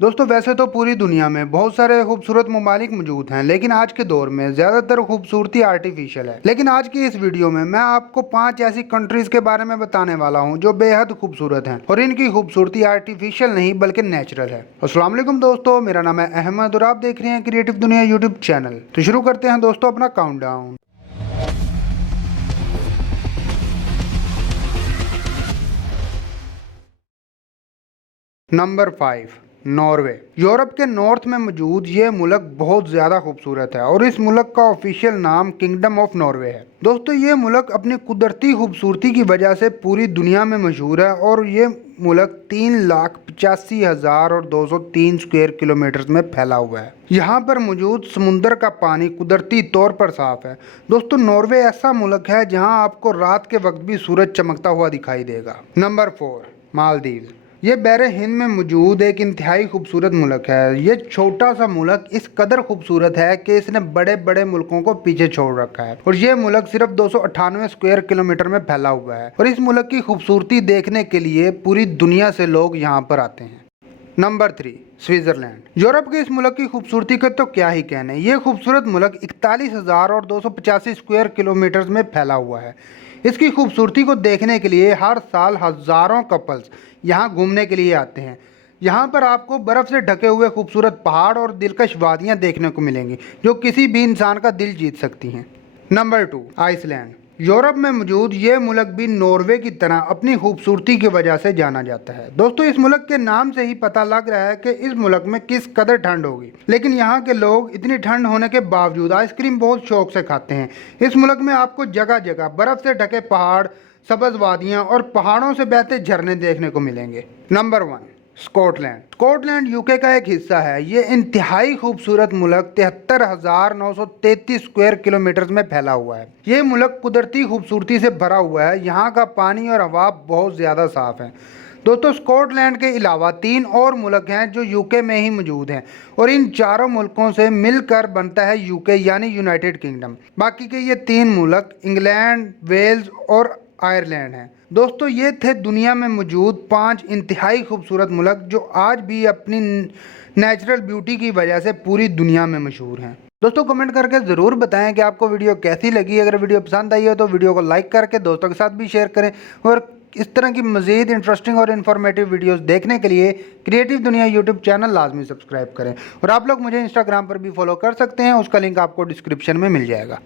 दोस्तों वैसे तो पूरी दुनिया में बहुत सारे खूबसूरत ममालिक मौजूद हैं, लेकिन आज के दौर में ज़्यादातर खूबसूरती आर्टिफिशियल है। लेकिन आज की इस वीडियो में मैं आपको 5 ऐसी कंट्रीज के बारे में बताने वाला हूं जो बेहद खूबसूरत हैं और इनकी खूबसूरती आर्टिफिशियल नहीं बल्कि नेचुरल है। अस्सलाम वालेकुम दोस्तों, मेरा नाम है अहमद और आप देख रहे हैं क्रिएटिव दुनिया यूट्यूब चैनल। तो शुरू करते हैं दोस्तों अपना काउंटडाउन। Number 5, Norway. यूरोप के नॉर्थ में मौजूद ये मुल्क बहुत ज़्यादा खूबसूरत है और इस मुल्क का ऑफिशियल नाम किंगडम ऑफ नॉर्वे है। दोस्तों ये मुल्क अपनी कुदरती खूबसूरती की वजह से पूरी दुनिया में मशहूर है और ये मुल्क 3,85,203 स्क्वायर किलोमीटर में फैला हुआ है। यहाँ पर मौजूद समुंदर का पानी कुदरती तौर पर साफ है। दोस्तों नॉर्वे ऐसा मुल्क है जहाँ आपको रात के वक्त भी सूरज चमकता हुआ दिखाई देगा। नंबर 4, मालदीव। ये बहरे हिंद में मौजूद एक इंतहाई खूबसूरत मुल्क है। ये छोटा सा मुल्क इस कदर खूबसूरत है कि इसने बड़े बड़े मुल्कों को पीछे छोड़ रखा है और ये मुल्क सिर्फ 298 स्क्वायर किलोमीटर में फैला हुआ है और इस मुल्क की खूबसूरती देखने के लिए पूरी दुनिया से लोग यहाँ पर आते हैं। Number 3, Switzerland. यूरोप के इस मुल्क की खूबसूरती का तो क्या ही कहने। ये खूबसूरत मुल्क 41,285 स्क्वायर किलोमीटर में फैला हुआ है। इसकी खूबसूरती को देखने के लिए हर साल हज़ारों कपल्स यहाँ घूमने के लिए आते हैं। यहाँ पर आपको बर्फ़ से ढके हुए खूबसूरत पहाड़ और दिलकश वादियाँ देखने को मिलेंगी जो किसी भी इंसान का दिल जीत सकती हैं। Number 2, Iceland. यूरोप में मौजूद ये मुल्क भी नॉर्वे की तरह अपनी खूबसूरती की वजह से जाना जाता है। दोस्तों इस मुल्क के नाम से ही पता लग रहा है कि इस मुल्क में किस कदर ठंड होगी, लेकिन यहाँ के लोग इतनी ठंड होने के बावजूद आइसक्रीम बहुत शौक से खाते हैं। इस मुल्क में आपको जगह जगह बर्फ़ से ढके पहाड़, सब्ज़ वादियाँ और पहाड़ों से बहते झरने देखने को मिलेंगे। Number 1, Scotland. स्कॉटलैंड यूके का एक हिस्सा है। ये इंतहाई खूबसूरत मुल्क 73,933 स्क्वायर किलोमीटर में फैला हुआ है। ये मुल्क कुदरती खूबसूरती से भरा हुआ है। यहाँ का पानी और हवा बहुत ज़्यादा साफ़ है। दोस्तों स्कॉटलैंड के अलावा 3 और मुल्क हैं जो यूके में ही मौजूद हैं और इन चारों मुल्कों से मिलकर बनता है यूके यानी यूनाइटेड किंगडम। बाकी के ये 3 मुल्क इंग्लैंड, वेल्स और आयरलैंड हैं। दोस्तों ये थे दुनिया में मौजूद 5 इंतहाई खूबसूरत मुल्क जो आज भी अपनी नेचुरल ब्यूटी की वजह से पूरी दुनिया में मशहूर हैं। दोस्तों कमेंट करके ज़रूर बताएं कि आपको वीडियो कैसी लगी। अगर वीडियो पसंद आई हो तो वीडियो को लाइक करके दोस्तों के साथ भी शेयर करें और इस तरह की मज़ीद इंटरेस्टिंग और इन्फॉर्मेटिव वीडियोस देखने के लिए क्रिएटिव दुनिया यूट्यूब चैनल लाजमी सब्सक्राइब करें और आप लोग मुझे इंस्टाग्राम पर भी फॉलो कर सकते हैं, उसका लिंक आपको डिस्क्रिप्शन में मिल जाएगा।